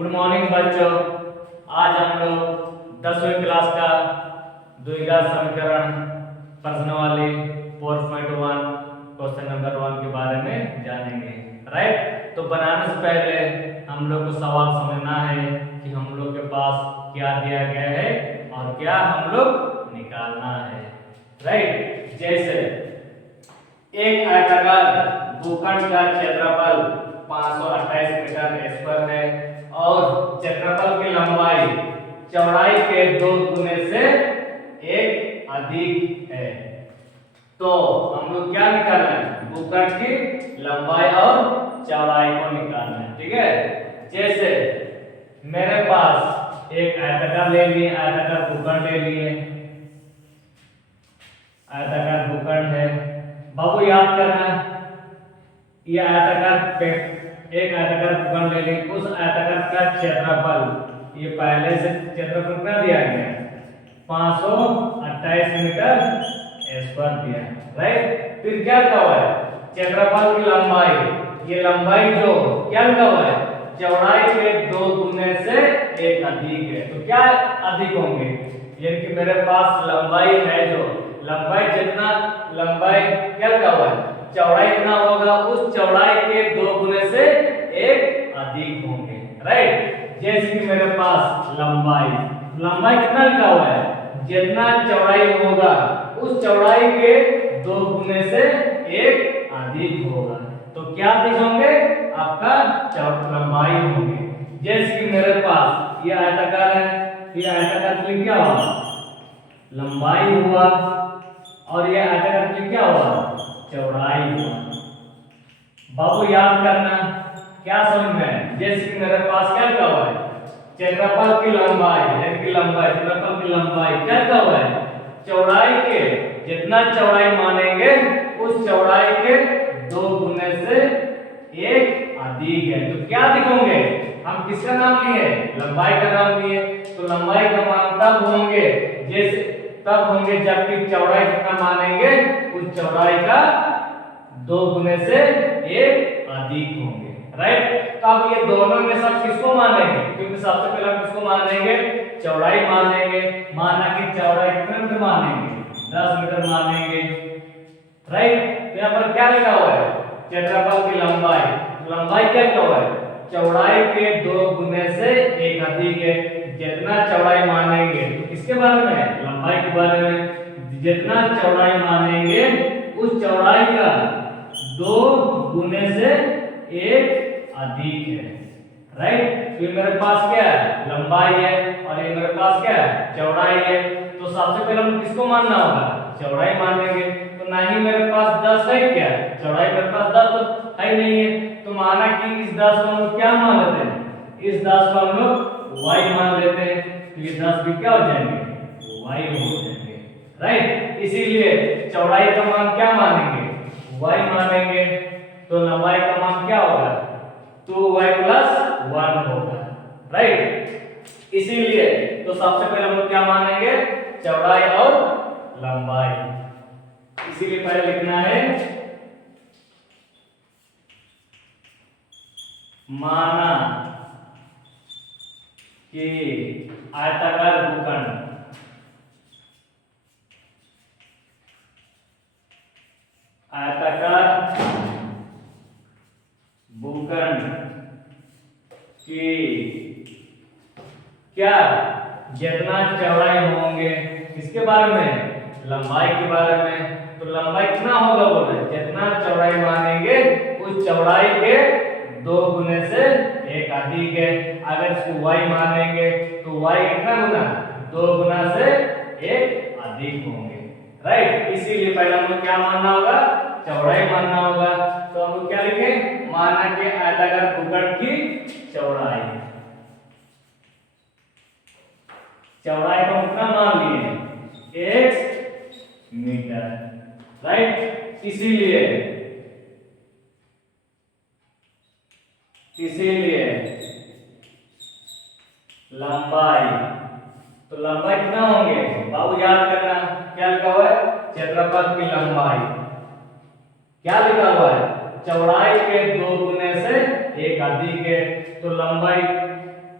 Good morning बच्चों। आज हम लोग 10वीं क्लास का द्विघात समीकरण प्रश्नावली 4.1 क्वेश्चन नंबर 1 के बारे में जानेंगे। राइट, तो बनाने से पहले हम लोग को सवाल समझना है कि हम लोग के पास क्या दिया गया है और क्या हम लोग निकालना है। राइट, जैसे एक आयताकार भूखंड का क्षेत्रफल 528 मीटर स्क्वायर है और क्षेत्रफल की लंबाई चौड़ाई के 2 गुने से 1 अधिक है। तो हम लोग क्या निकालना है? भूखंड की लंबाई और चौड़ाई को निकालना है। ठीक है, जैसे मेरे पास एक आयताकार ले लिए, आयताकार भूखंड ले लिए, आयताकार भूखंड है। बाबू याद करना, यह आयताकार एक आयताकार भूखंड ले लें, उस आयताकार का क्षेत्रफल, ये पहले से क्षेत्रफल क्या दिया गया? 528 मीटर स्क्वायर दिया। राइट, फिर क्या लिखा हुआ है? क्षेत्रफल की लंबाई, ये लंबाई जो क्या लिखा हुआ है? चौड़ाई के 2 गुने से 1 अधिक है। तो क्या अधिक होंगे? यानी कि मेरे पास लंबाई है, जो लंबाई जितना लंबाई क्या लिखा हुआ है? चौड़ाई कितना होगा? उस चौड़ाई के 2 गुने से 1 अधिक होंगे। राइट, जैसे कि मेरे पास लंबाई कितना लिखा हुआ है? जितना चौड़ाई होगा उस चौड़ाई के 2 गुने से 1 अधिक होगा। तो क्या अधिक होंगे? आपका लंबाई होंगे। जैसे कि मेरे पास ये आयताकार है, ये आयताकार के लिए क्या हुआ? लंबाई हुआ, और ये आयताकार के लिए क्या हुआ? चौड़ाई हुआ। बाबू याद करना, क्या समझ में? जैसे कि मेरे पास क्या लिखा हुआ है? क्षेत्रफल की लंबाई, यानी कि लंबाई, क्षेत्रफल की लंबाई क्या लिखा हुआ है? चौड़ाई के जितना चौड़ाई मानेंगे उस चौड़ाई के 2 गुने से 1 अधिक है। तो क्या अधिक होंगे? हम किसका नाम लिए? लंबाई का नाम लिए। तो लंबाई का मान तब होंगे तब होंगे जबकि चौड़ाई कितना मानेंगे उस चौड़ाई का 2 गुने से 1 अधिक होंगे। राइट, तो अब ये दोनों में सब किसको मानेंगे? क्योंकि सबसे पहले हम किसको मानेंगे? चौड़ाई मानेंगे। माना कि चौड़ाई कितने मीटर मानेंगे? 10 मीटर मानेंगे। राइट, तो यहाँ पर क्या लिखा हुआ है? क्षेत्रफल की लंबाई क्या लिखा हुआ है? चौड़ाई के 2 गुने से 1 अधिक है। जितना चौड़ाई मानेंगे, तो किसके बारे में? लंबाई के बारे में। जितना चौड़ाई मानेंगे उस चौड़ाई का 2 गुने से 1 अधिक है। राइट, तो मेरे पास क्या है? लंबाई है, और ये मेरे पास क्या है? चौड़ाई है। तो सबसे पहले हम किसको मानना होगा? चौड़ाई मानेंगे। तो नहीं मेरे पास 10 है, क्या चौड़ाई मेरे पास 10 तो है नहीं है, तो माना कि इस 10 को हम लोग क्या मान लेते हैं? इस 10 को हम लोग y मान लेते हैं। तो ये 10 भी क्या हो जाएंगे? y हो जाएंगे। राइट, इसीलिए चौड़ाई का मान क्या मानेंगे? y मानेंगे। तो लंबाई का मान क्या होगा? 2y + 1 होगा। राइट, इसीलिए तो सबसे पहले हम लोग क्या मानेंगे? चौड़ाई और लंबाई। इसीलिए पहले लिखना है माना कि आयताकार भूखंड की क्या जितना चौड़ाई होंगे, किसके बारे में? लंबाई के बारे में। तो लंबाई कितना होगा बोले? जितना चौड़ाई मानेंगे उस चौड़ाई के 2 गुने से 1 अधिक है। अगर इसको y मानेंगे तो y कितना गुना? 2 गुना से 1 अधिक होंगे। राइट, इसीलिए पहले हमको क्या मानना होगा? चौड़ाई मानना होगा। तो हम लोग क्या लिखें? माना कि आयताकार भूखंड की चौड़ाई को कितना मान लिए? 1 मीटर। राइट, इसीलिए लंबाई, तो लंबाई कितना होंगे? बाबू याद करना, क्या लिखा हुआ है? क्षेत्रफल की लंबाई क्या लिखा हुआ है? चौड़ाई के 2 गुने से 1 अधिक है। तो लंबाई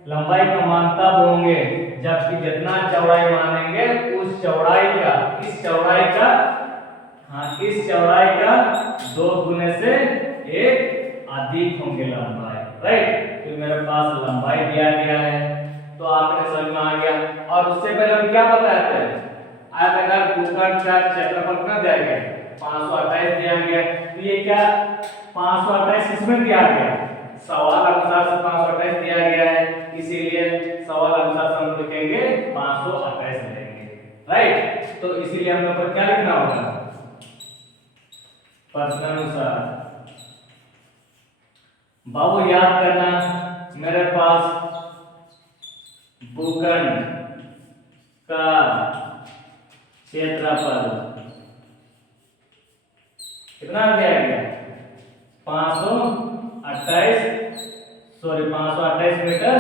लंबाई का मान तब होंगे जबकि जितना चौड़ाई मानेंगे उस चौड़ाई का इस चौड़ाई का 2 गुने से 1 अधिक होंगे लंबाई, राइट। तो मेरे पास लंबाई दिया गया है तो आपने समझ में आ गया। और उससे पहले हम क्या बताए थे, आयताकार भूखंड का क्षेत्रफल कितना दिया गया, 528 दिया गया। तो ये क्या 528 किसमें दिया गया, सवाल अनुसार से 528 दिया गया है, इसीलिए सवाल अनुसार से हम लिखेंगे 528 लिखेंगे, राइट। तो इसीलिए हमें ऊपर क्या लिखना होगा, प्रश्नानुसार। बाबू याद करना, मेरे पास भूखंड का क्षेत्रफल कितना दिया गया, 528 मीटर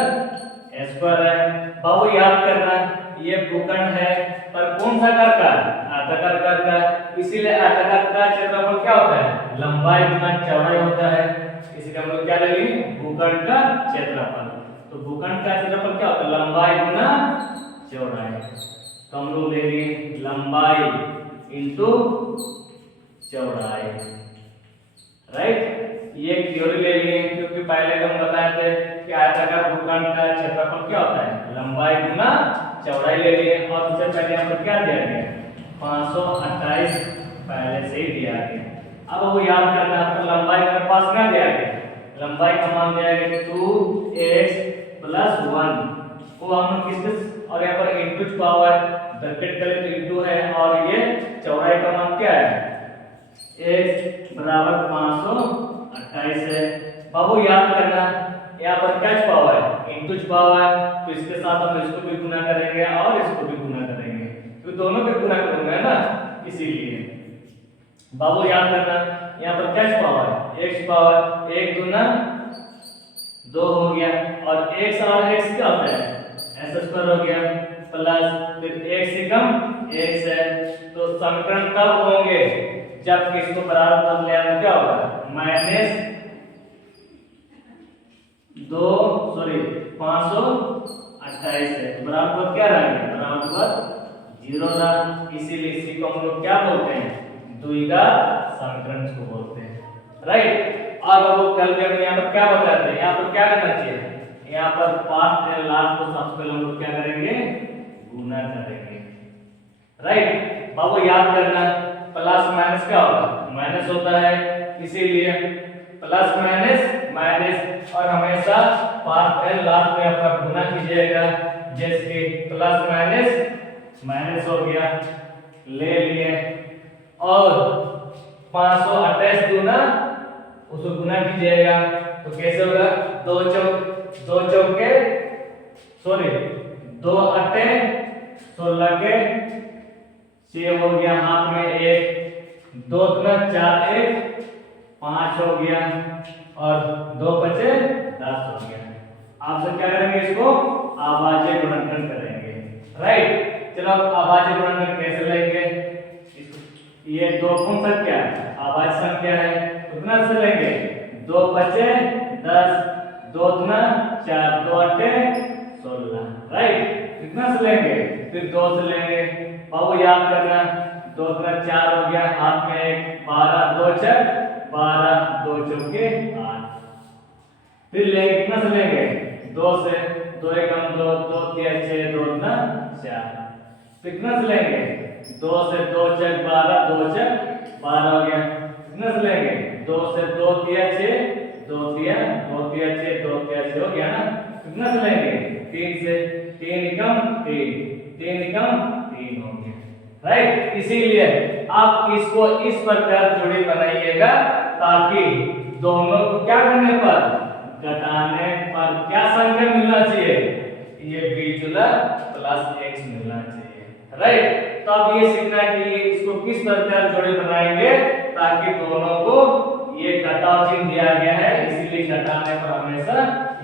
स्क्वायर है। बाबू याद करना, ये भूखंड है पर कौन सा आकार का, आयताकार आकार का, इसीलिए आयताकार का क्षेत्रफल क्या होता है, लंबाई गुना चौड़ाई होता है, इसीलिए हम लोग क्या ले लेंगे, भूखंड का क्षेत्रफल। तो भूखंड का क्षेत्रफल क्या होता है, लंबाई गुना चौड़ाई। तो हम लोग ले लेंगे लंबाई इंटू चौड़ाई, राइट। ये थ्योरी ले लिए क्योंकि पहले हम बताए थे कि आयताकार भूखंड का क्षेत्रफल क्या होता है, लंबाई गुना चौड़ाई ले लिए। और उससे पहले यहाँ पर क्या दिया गया, 528 पहले से ही दिया गया। अब वो याद करना, तो लंबाई मेरे पास क्या दिया गया, लंबाई का मान दिया गया 2x + 1 को हम किसके, और यहाँ पर इंटू पावर ब्रैकेट करें तो इंटू है, और ये चौड़ाई का मान क्या है, x बराबर 528 है। बाबू याद करना, यहाँ पर क्या छुपा हुआ है, इंटू छुपा हुआ है, तो इसके साथ हम इसको भी गुना करेंगे और इसको भी गुना करेंगे, तो दोनों के गुना करूंगा है ना, इसीलिए। बाबू याद करना, यहाँ पर क्या छुपा हुआ है, x छुपा हुआ है, 1 दूना 2 हो गया, और x और x क्या होता है, s² हो गया, प्लस फिर x से कम x है। तो समीकरण तब होंगे जब इसको बराबर पद ले आना, क्या होगा, -528 है, तो बराबर पद क्या रहेगा, बराबर पद 0 रहा, इसीलिए इसी को हम लोग क्या बोलते हैं, द्विघात समीकरण को बोलते हैं, राइट। और अब कल के हम यहाँ पर क्या बताते हैं, यहाँ पर क्या करना चाहिए, यहाँ पर पास्ट एंड लास्ट को सबसे पहले हम लोग क्या करेंगे, गुना करेंगे, राइट। बाबू याद करना, प्लस माइनस क्या होगा, माइनस होता है, इसीलिए प्लस माइनस माइनस, और हमेशा पास्ट एंड लास्ट में आपका गुना कीजिएगा, जैसे कि प्लस माइनस माइनस हो गया, ले लिए, और 528 दूना उसको गुना कीजिएगा, तो कैसे होगा, 2 चौके 2 अट्टे 16 के 6 हो गया, हाथ में 1, 2 दूना 4, 1 5 हो गया, और 2 बचे 10 हो गया। आपसे क्या करेंगे, इसको अभाज्य गुणनखंड करेंगे, राइट। चलो अब अभाज्य गुणनखंड कैसे लेंगे, ये 2 कौन संख्या है, अभाज्य संख्या है, कितना से लेंगे, 2 बचे 10, 2 दूना 4, 2 अट्टे 16, राइट। कितना से लेंगे, फिर 2 से लेंगे। बाबू याद करना, 2 दूना 4 हो गया, हाथ में 1, 12, 2 छक 12, 2 चौके 8, फिर लेंगे, कितना से लेंगे, 2 से, 2 एकम 2, 2 तिया 6, 2 दूना 4, कितना से लेंगे, 2 से 2 छक 12, 2 छक 12 हो गया, कितना से लेंगे, 2 से 2 तिया 6, 2 तिया 6, 2 तिया 6 हो गया ना, कितना से लेंगे, 3 से, 3 एकम 3, 3 एकम 3 हो गया, राइट। इसीलिए आप इसको इस प्रकार जोड़ी बनाइएगा ताकि दोनों को क्या करने पर, घटाने पर क्या संख्या मिलना चाहिए, ये बीजुला प्लस x मिलना चाहिए, राइट। तो अब ये सीखना है कि इसको किस प्रकार जोड़ी बनाएंगे ताकि दोनों को, ये घटाव चिन्ह दिया गया है इसीलिए घटाने पर हमेशा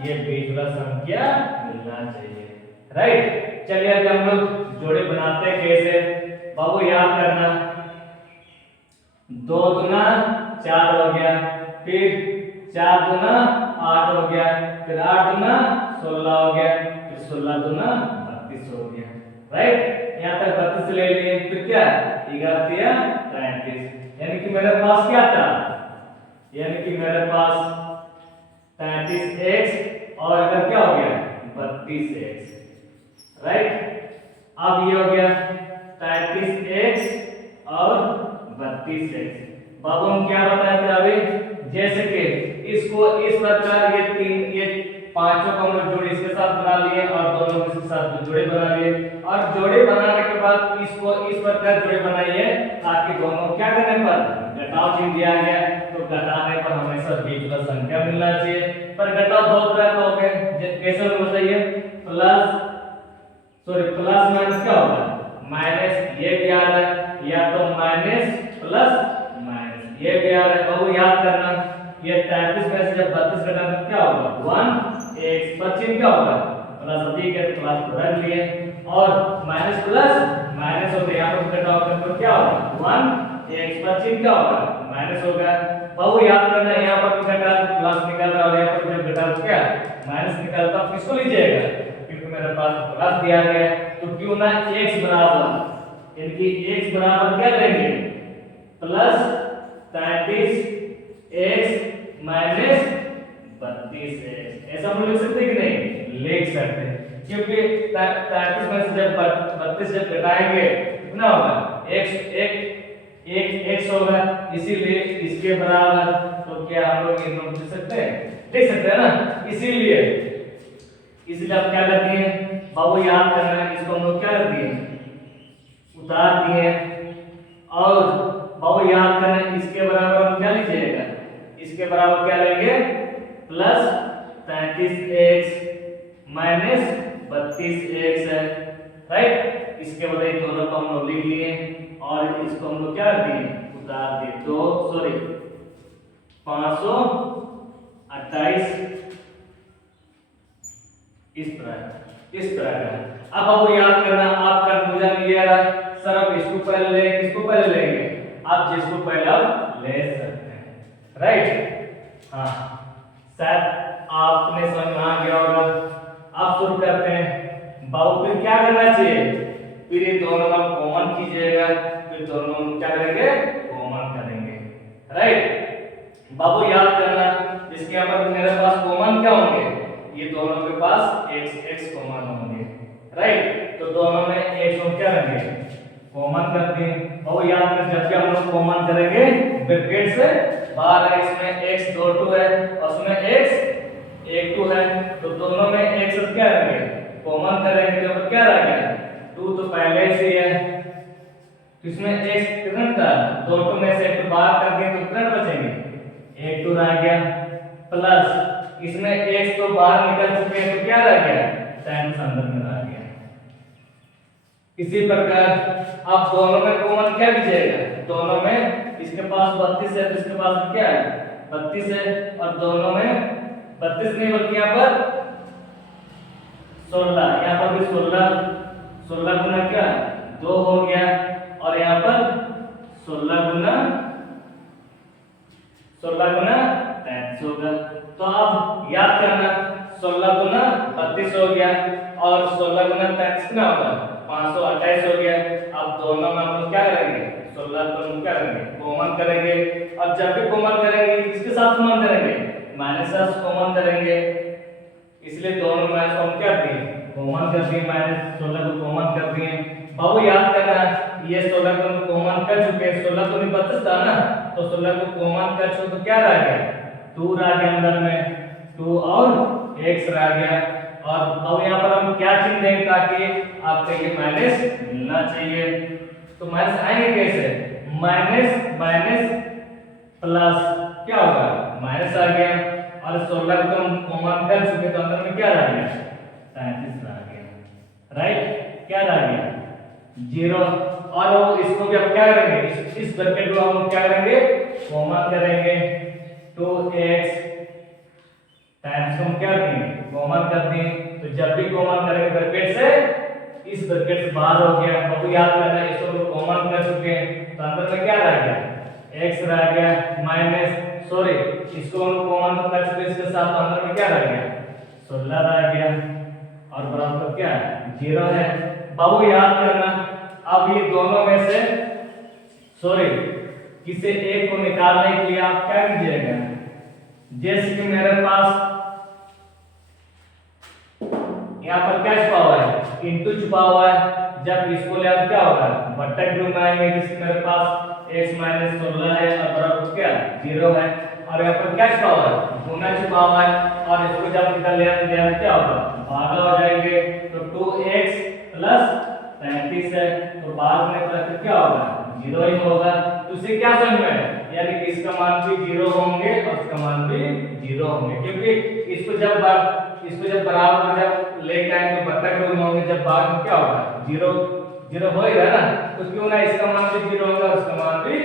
ये बीजुला संख्या मिलना चाहिए, राइट। चलिए अब हम लोग जोड़ी बनाते हैं कैसे, बाबू याद करना, 2 दूना 4 हो गया, फिर 4 दूना 8 हो गया, फिर 8 दूना 16 हो गया, फिर 16 दूना 32 हो गया। राइट, यहाँ तक 32 ले लिए, फिर क्या 11 33, यानी कि मेरे पास क्या था, यानी कि मेरे पास 33x और इधर क्या हो गया 32x। राइट, अब ये हो गया 33x और 32x। बाबू हम क्या बताए थे अभी, जैसे कि इसको इस प्रकार ये पांचों को हम जोड़ी इसके साथ बना लिए और दोनों को इसके साथ जोड़ी बना लिए, और जोड़ी बनाने के बाद इसको इस प्रकार जोड़ी बनाइए ताकि दोनों क्या करने पर घटाव चिन्ह दिया गया, तो घटाने पर हमेशा बीच में संख्या मिलना चाहिए। पर घटाव दो तरह का हो गया, कैसे होगा बताइए, प्लस माइनस क्या होगा, माइनस ये भी आ रहा है, या तो माइनस प्लस माइनस ये भी आ रहा है। बाबू याद करना, ये 33 में से जब 32 घटाना तो क्या होगा 1 x पर चिन्ह क्या होगा प्लस, ठीक है तो प्लस को रख लिए, और माइनस प्लस माइनस होते हैं, यहाँ पर घटाव करते तो क्या होगा 1 x पर चिन्ह क्या होगा माइनस होगा। बाबू याद करना, यहाँ पर घटा तो प्लस निकल रहा है और यहाँ पर जब घटा तो क्या माइनस निकलता, तो किसको लीजिएगा, क्योंकि मेरे पास प्लस दिया गया है, तो क्यों ना x बराबर, यानी कि x बराबर क्या लेंगे प्लस 33x माइनस 32x, ऐसा हम लिख सकते हैं कि नहीं, लिख सकते हैं, क्योंकि 33 में से जब 32 जब घटाएंगे कितना होगा x होगा, इसीलिए इसके बराबर, तो क्या हम लोग ये नोट लिख सकते हैं ना, इसीलिए आप क्या करते हैं बाबू याद करना है, इसको हम लोग क्या करते हैं उतार दिए, और बाबू याद करना है इसके बराबर हम क्या लीजिएगा, इसके बराबर क्या लेंगे प्लस 33x माइनस 32x है। राइट, इसके बदले दोनों को हम लोग लिख लिए और इसको हम लोग क्या कर दिए उतार दिए, तो सॉरी 528 इस तरह का। अब आपको याद करना, आपका कंफ्यूजन ये रहा सर अब इसको पहले लेंगे किसको पहले लेंगे, आप जिसको पहले आप ले सकते हैं। राइट, हाँ शायद आपने समझ में आ गया होगा। आप शुरू करते हैं बाबू, फिर क्या करना चाहिए, फिर ये दोनों हम कॉमन कीजिएगा, फिर दोनों हम क्या करेंगे कॉमन करेंगे। राइट, बाबू याद करना, जिसके यहाँ पर मेरे पास कॉमन क्या होंगे, ये दोनों के पास x कॉमन होंगे। राइट, तो दोनों में x हम क्या करेंगे कॉमन करते हैं, और याद करें जब भी हम लोग कॉमन करेंगे ब्रैकेट से बाहर है, इसमें x 2 है और उसमें x 1 2 है, तो दोनों में x क्या करेंगे कॉमन करेंगे, तो क्या रह गया 2 तो पहले से है, तो इसमें x कितना था 2 में से 1 बाहर कर दिए तो कितना बचेंगे 1 2 रह गया, प्लस इसमें x तो बाहर निकल चुके हैं तो क्या रह गया टाइम्स अंदर में रह गया। इसी प्रकार आप दोनों में कॉमन क्या लीजिएगा, दोनों में इसके पास 32 है तो इसके पास क्या है 32 है, और दोनों में 32 नहीं बल्कि यहाँ पर 16, यहाँ पर भी 16 गुना क्या 2 हो गया, और यहाँ पर 16 गुना 33 होगा। तो आप याद करना 16 गुना 32 हो गया और 16 गुना 33 कितना होगा 528 हो गया। अब दोनों में हम लोग क्या करेंगे 16 को हम क्या करेंगे कॉमन करेंगे, अब जब भी कॉमन करेंगे किसके साथ कॉमन करेंगे माइनस से कॉमन करेंगे, इसलिए दोनों माइनस को हम क्या दिए कॉमन कर दिए, माइनस 16 को कॉमन कर दिए। बाबू याद करना ये 16 को हम कॉमन कर चुके हैं, 16 तो नहीं 32 था ना, तो 16 को कॉमन कर चुके तो क्या रह गया 2 रह गया अंदर में 2 और x रह गया। और अब यहाँ पर हम क्या चिन्ह देंगे ताकि आपको ये माइनस मिलना चाहिए, तो माइनस आएंगे कैसे माइनस प्लस क्या होगा माइनस आ गया, और 16 को हम कॉमन कर चुके तो अंदर में क्या रह गया 37 रह गया। राइट, क्या रह गया 0, और इसको भी हम क्या करेंगे इस ब्रैकेट को हम क्या करेंगे कॉमन करेंगे, 2x टाइम्स हम क्या करेंगे कॉमन करते हैं, तो जब भी कॉमन करेंगे ब्रैकेट से इस ब्रैकेट से बाहर हो गया, अब याद करना इसको हम कॉमन कर चुके हैं तो अंदर में क्या रह गया x रह गया माइनस, सॉरी इसको हम कॉमन कर सकते, इसके साथ अंदर में क्या रह गया 16 रह गया और बराबर क्या 0 है। बाबू याद करना, अब ये दोनों में से सॉरी किसी एक को निकालने के लिए आप क्या कीजिएगा, जैसे कि मेरे पास यहाँ पर क्या छुपा हुआ है इंटू छुपा हुआ है, जब इसको ले आप क्या होगा बट्टा के रूप में आएंगे, जिसमें मेरे पास x माइनस 16 है और बराबर क्या 0 है, और यहाँ पर क्या छुपा हुआ है गुना छुपा हुआ है, और इसको जब निकाल लिया तो क्या होगा भागा हो जाएंगे, तो 2x प्लस 35 है, तो भाग में तो क्या होगा 0 ही होगा। तो इसे क्या समझ में है, यानी कि इसका मान भी 0 होंगे और इसका मान भी 0 होंगे, क्योंकि इसको जब बराबर जब लेके आए तो बट्टा के रूप में होंगे, जब भाग में क्या होगा 0 0 हो ही रहा ना, तो क्यों ना इसका मान भी 0 होगा और इसका मान भी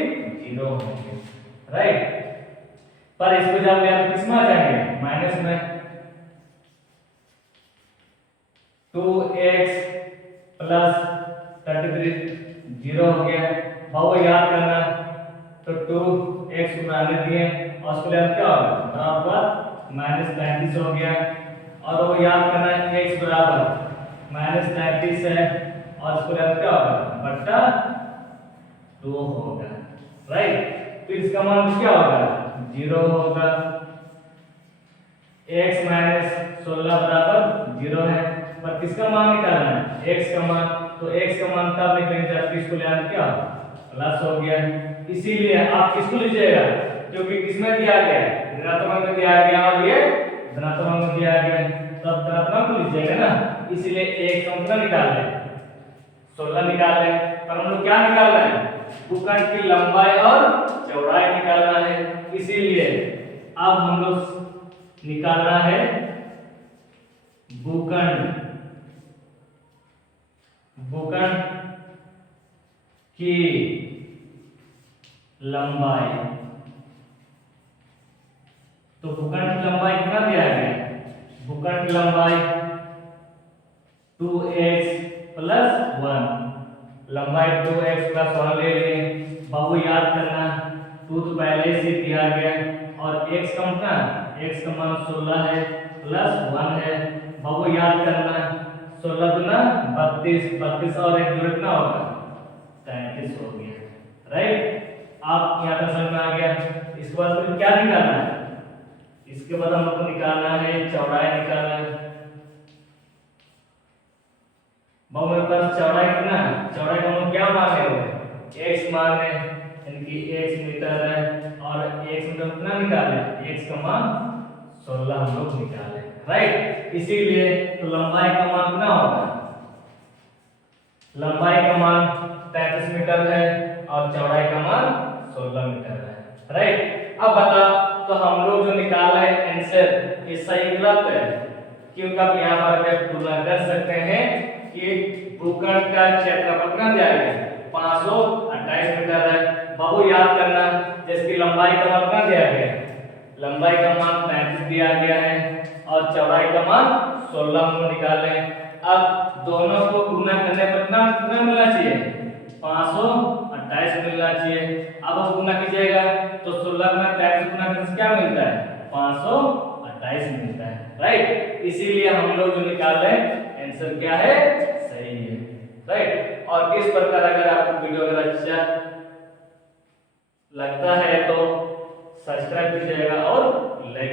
0 होंगे, राइट। पर इसको जब ले तो किसमें आ जाएंगे माइनस में, 2x प्लस 33 0 हो गया। बाबू याद करना, तो 2x को रहने दिए और उसके लिए क्या होगा बराबर माइनस 35 हो गया, और वो याद करना है x बराबर माइनस 35 है और इसको लिए क्या होगा बट्टा 2 होगा, राइट। तो इसका मान क्या होगा 0 होगा, x माइनस 16 बराबर 0 है, पर किसका मान निकालना है x का मान, तो x का मान तब निकलेंगे जब इसको ले आना क्या प्लस हो गया, इसीलिए आप किसको लीजिएगा क्योंकि किसमें दिया गया है ऋणात्मक में दिया गया और ये धनात्मक में दिया गया है, तब धनात्मक को लीजिएगा ना, इसीलिए एक संख्या निकाल लें 16 निकाल लें, पर हम लोग क्या निकालना है भूखंड की लंबाई और चौड़ाई निकालना है, इसीलिए अब हम लोग निकालना है भूखंड की लंबाई। तो भूखंड की लंबाई कितना दिया गया, भूखंड की लंबाई 2x प्लस 1, लंबाई 2x प्लस 1 ले लिए। बाबू याद करना 2 तो पहले से दिया गया और x का मान x का मान 16 है प्लस 1 है। बाबू याद करना 16 दूना 32, 32 और 1 जोड़ कितना होगा 33 हो गया, राइट। आप यहाँ तक समझ में आ गया। इसके बाद फिर क्या निकालना है, इसके बाद हमको निकालना है चौड़ाई निकालना है। बाबू मेरे पास चौड़ाई कितना है, चौड़ाई को हम क्या मान रहे हो x मान रहे हैं, यानी कि x मीटर है और x मीटर कितना निकाले x का मान 16 हम लोग निकाले, राइट। इसीलिए तो लंबाई का मान कितना होगा, लंबाई का मान 33 मीटर है और चौड़ाई का मान 16 मीटर है, राइट। अब बता तो हम लोग जो निकाला है आंसर ये सही गलत है, क्योंकि आप यहाँ पर तुलना कर सकते हैं कि भूखंड का क्षेत्रफल कितना दिया गया है 528 मीटर है। बाबू याद करना जैसे कि लंबाई का मान कितना दिया गया है, लंबाई का मान 35 दिया गया है और चौड़ाई का मान 16 हम निकाले। अब दोनों को गुना करने पर कितना कितना मिलना चाहिए 528 मिलना चाहिए। अब आप गुना कीजिएगा तो 16 गुना 33 गुना करने से क्या मिलता है 528 मिलता है, राइट। इसीलिए हम लोग जो निकाल रहे हैं आंसर क्या है सही है, राइट। और इस प्रकार अगर आपको वीडियो अगर अच्छा लगता है तो सब्सक्राइब कीजिएगा और लाइक